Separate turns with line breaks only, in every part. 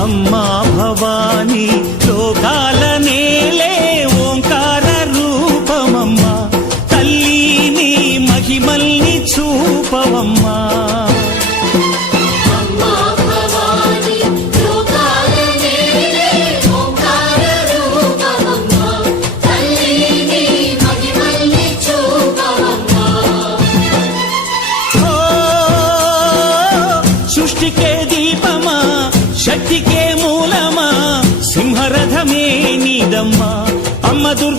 అమ్మా భవానీ లోకాల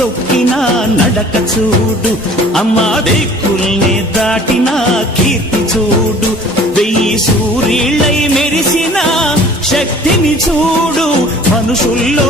తొక్కిన నడక చూడు. అమ్మా దిక్కుల్ని దాటిన కీర్తి చూడు. వెయ్యి సూర్యుళ్ళై మెరిసిన శక్తిని చూడు. మనుషుల్లో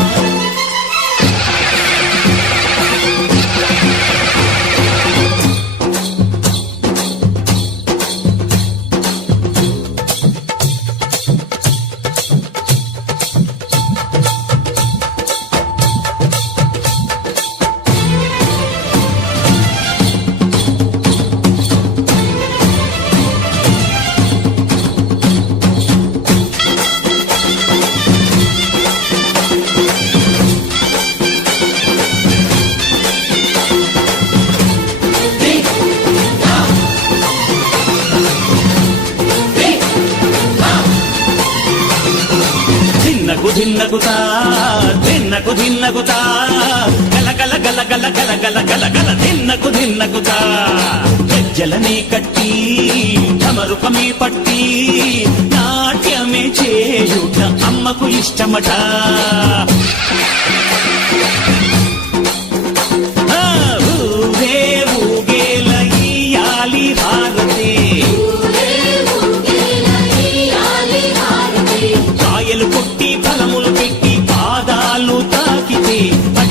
కు దిన్నగుతా దిన్నకు దిన్నగుతా గల గల గల గల గల గల గల గలగల దిన్నకు ధిన్నకుతా గజ్జలనే కట్టి తమరుపమే పట్టి నాట్యమే చేయుట అమ్మకు ఇష్టమట.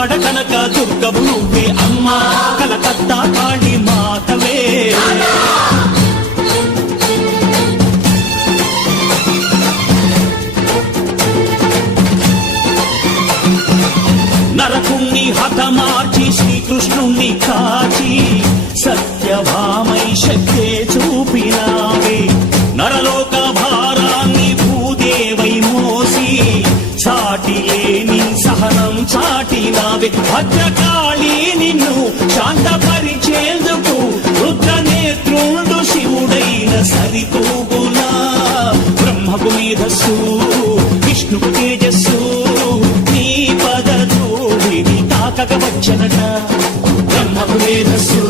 ఆడ కనక దుర్గము నువ్వే అమ్మ. కలకత్తా కాళీ మాతవే. నరకుణ్ణి హతమార్చి శ్రీకృష్ణుణ్ణి కా భద్రకాళి నిన్ను శాంతపరిచేందుకు రుద్రనేత్రుండు శివుడైన సరితూగునా. బ్రహ్మకు మేధస్సు విష్ణుకు తేజస్సు నీ పద ధూళిని తాకక వచ్చనట బ్రహ్మకు మేధస్సు